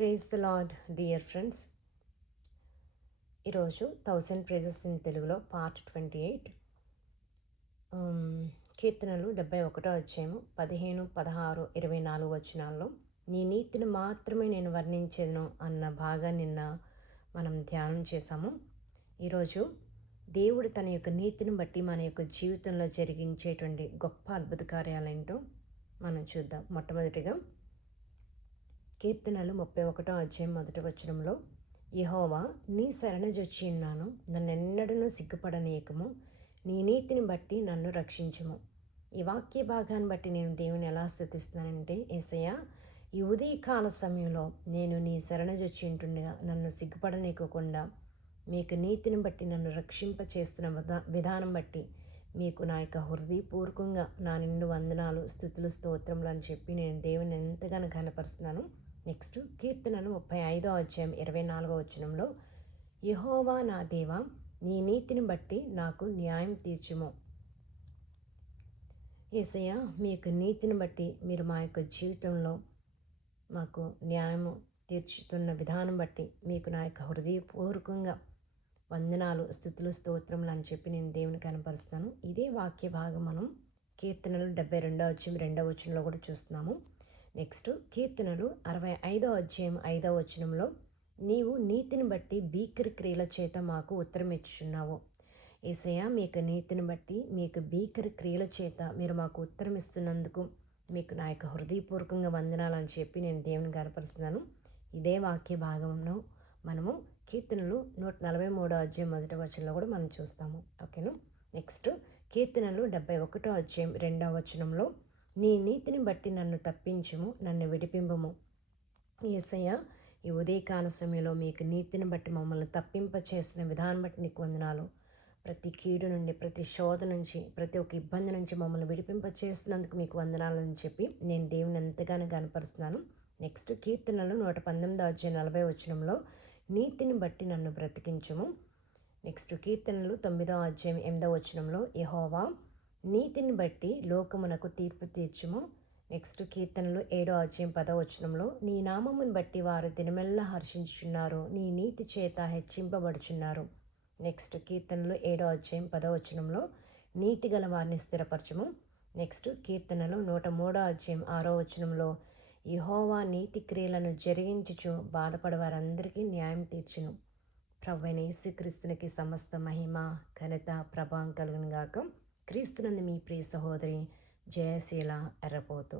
Praise the lord dear friends. ఈరోజు 1000 prices in తెలుగులో part 28. కీర్తనలు 71 అధ్యాయము 15, 16, 24 వచనాల్లో నీ నీతిని మాత్రమే నేను వర్ణించేదను అన్న భాగాన్ని నిన్న మనం ధ్యానం చేశాము. ఈరోజు దేవుడు తన యొక్క నీతిని బట్టి మన యొక్క జీవితంలో జరిగించేటువంటి గొప్ప అద్భుత కార్యాలేంటో మనం చూద్దాం. మొట్టమొదటిగా కీర్తనలు 31 అధ్యాయం 1 వచనంలో, యెహోవా నీ శరణజొచ్చి ఉన్నాను, నన్నెన్నడూ సిగ్గుపడనీయకము, నీ నీతిని బట్టి నన్ను రక్షించుము. ఈ వాక్య భాగాన్ని బట్టి నేను దేవుని ఎలా స్తుతిస్తున్నానంటే, యేసయ్యా ఈ ఉదయకాల సమయంలో నేను నీ శరణజొచ్చి ఉంటుండగా నన్ను సిగ్గుపడనీయకుండా మీకు నీతిని బట్టి నన్ను రక్షింప చేస్తున్న విధానం బట్టి మీకు నా యొక్క హృదయపూర్వకంగా నా నిండు వందనాలు, స్తుతులు, స్తోత్రములు అని చెప్పి నేను దేవుని ఎంతగానో ఘనపరుస్తున్నాను. నెక్స్ట్ కీర్తనలు 35 అధ్యాయం 24 వచనంలో, యెహోవా నా దేవా నీ నీతిని బట్టి నాకు న్యాయం తీర్చుము. యేసయ్య మీ యొక్క నీతిని బట్టి మీరు మా యొక్క జీవితంలో మాకు న్యాయము తీర్చుతున్న విధానం బట్టి మీకు నా యొక్క హృదయపూర్వకంగా వందనాలు, స్తుతులు, స్తోత్రములు అని చెప్పి నేను దేవుని కనపరుస్తాను. ఇదే వాక్య భాగం మనం కీర్తనలు 72 అధ్యాయం 2వ వచనంలో కూడా చూస్తున్నాము. నెక్స్ట్ కీర్తనలు 65 అధ్యాయం 5వ వచనంలో, నీవు నీతిని బట్టి భీకర క్రియల చేత మాకు ఉత్తరం ఇచ్చుచున్నావు. యేసయ్య మీ యొక్క నీతిని బట్టి మీకు భీకర క్రియల చేత మీరు మాకు ఉత్తరం ఇస్తున్నందుకు మీకు నా యొక్క హృదయపూర్వకంగా వందనాలని చెప్పి నేను దేవుని కనపరుస్తున్నాను. ఇదే వాక్య భాగంలో మనము కీర్తనలు 143 అధ్యాయం 1వ వచనంలో కూడా మనం చూస్తాము. ఓకేనా. నెక్స్ట్ కీర్తనలు 71 అధ్యాయం 2వ వచనంలో, నీ నీతిని బట్టి నన్ను తప్పించుము, నన్ను విడిపింపుము. యేసయ్య ఈ ఉదయకాల సమయంలో మీకు నీతిని బట్టి మమ్మల్ని తప్పింప చేసిన విధానం బట్టి నీకు వందనాలు. ప్రతి కీడు నుండి, ప్రతి శోధ నుంచి, ప్రతి ఒక్క ఇబ్బంది నుంచి మమ్మల్ని విడిపింప చేస్తున్నందుకు మీకు వందనాలని చెప్పి నేను దేవుని ఎంతగానో కనపరుస్తున్నాను. నెక్స్ట్ కీర్తనలు 119 అధ్యాయం 40 వచనంలో, నీతిని బట్టి నన్ను బ్రతికించుము. నెక్స్ట్ కీర్తనలు 9 అధ్యాయం 8వ వచనంలో, యెహోవా నీతిని బట్టి లోకమునకు తీర్పు తీర్చుము. నెక్స్ట్ కీర్తనలు 7 అధ్యాయం 10వ వచనంలో, నీ నామమును బట్టి వారు దినమెల్లా హర్షించుచున్నారు, నీ నీతి చేత హెచ్చింపబడుచున్నారు. నెక్స్ట్ కీర్తనలు 7 అధ్యాయం 10వ వచనంలో, నీతి గల వారిని స్థిరపరచుము. నెక్స్ట్ కీర్తనలు 103 అధ్యాయం 6వ వచనంలో, యెహోవా నీతి క్రియలను జరిగించుచు బాధపడే వారందరికీ న్యాయం తీర్చును. ప్రభువైన యేసుక్రీస్తునికి సమస్త మహిమ, ఘనత, ప్రభావం కలుగును గాక. క్రీస్తునందు మీ ప్రియ సహోదరి జయశీల ఎర్రపోతు.